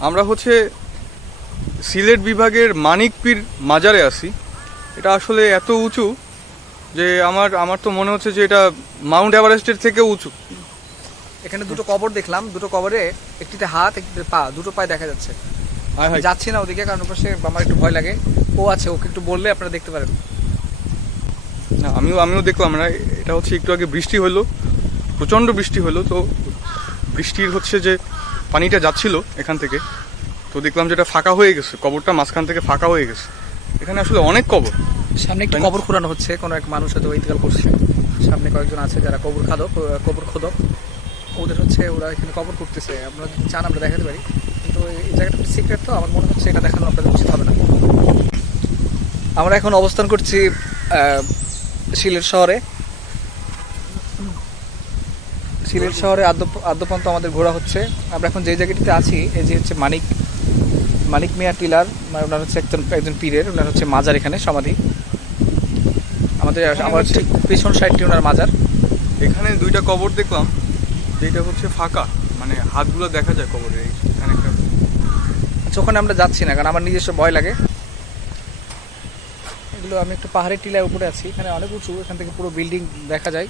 আমরা হচ্ছে সিলেট বিভাগের মানিকপীর মাজারে আছি। এটা আসলে এত উঁচু যে আমার আমার তো মনে হচ্ছে যে এটা মাউন্ট এভারেস্টের থেকে উঁচু। এখানে দুটো কবর দেখলাম। দুটো কবরে একটিতে হাত একটিতে পা। দুটো পায়ে দেখা যাচ্ছে। যাচ্ছি না ওদিকে কারণ ওপাশে আমার একটু ভয় লাগে। ও আছে ওকে একটু বললে আপনারা দেখতে পারেন। না আমিও আমিও দেখলাম না। এটা হচ্ছে একটু আগে বৃষ্টি হলো। প্রচণ্ড বৃষ্টি হলো তো বৃষ্টির হচ্ছে যে পানিটা যাচ্ছিল এখান থেকে তো দেখলাম যেটা ফাঁকা হয়ে গেছে কবরটা মাঝখান থেকে ফাঁকা হয়ে গেছে। এখানে আসলে অনেক কবর। সামনে একটু কবর খোঁড়ানো হচ্ছে কোনো এক মানুষ হয়তো ইন্তেকাল করছে। সামনে কয়েকজন আছে যারা কবর খাদক কবর খোদক। ওদের হচ্ছে ওরা এখানে কবর করতেছে। আমরা যদি চান আমরা দেখাতে পারি। কিন্তু এই জায়গাটা সিক্রেট তো আমার মনে হচ্ছে এটা দেখানো আপনাদের উচিত হবে না। আমরা এখন অবস্থান করছি সিলেট শহরে। সিলেট শহরে আদ্য আদ্যপন্ত আমাদের ঘোরা হচ্ছে। আমরা এখন যে জায়গাটিতে আছি এই যে হচ্ছে মানিক মানিক মিয়া টিলার মানে ওনার হচ্ছে একজন একজন পীরের ওনার হচ্ছে মাজার এখানে সমাধি। আমাদের আমার ঠিক পিছন সাইডটি ওনার মাজার। এখানে দুইটা কবর দেখলাম যেটা হচ্ছে ফাঁকা মানে হাতগুলো দেখা যায় কবরে এখানে একটা। আচ্ছা ওখানে আমরা যাচ্ছি না কারণ আমার নিজস্ব ভয় লাগে। এগুলো আমি একটু পাহাড়ের টিলার উপরে আছি এখানে অনেক উঁচু এখান থেকে পুরো বিল্ডিং দেখা যায়।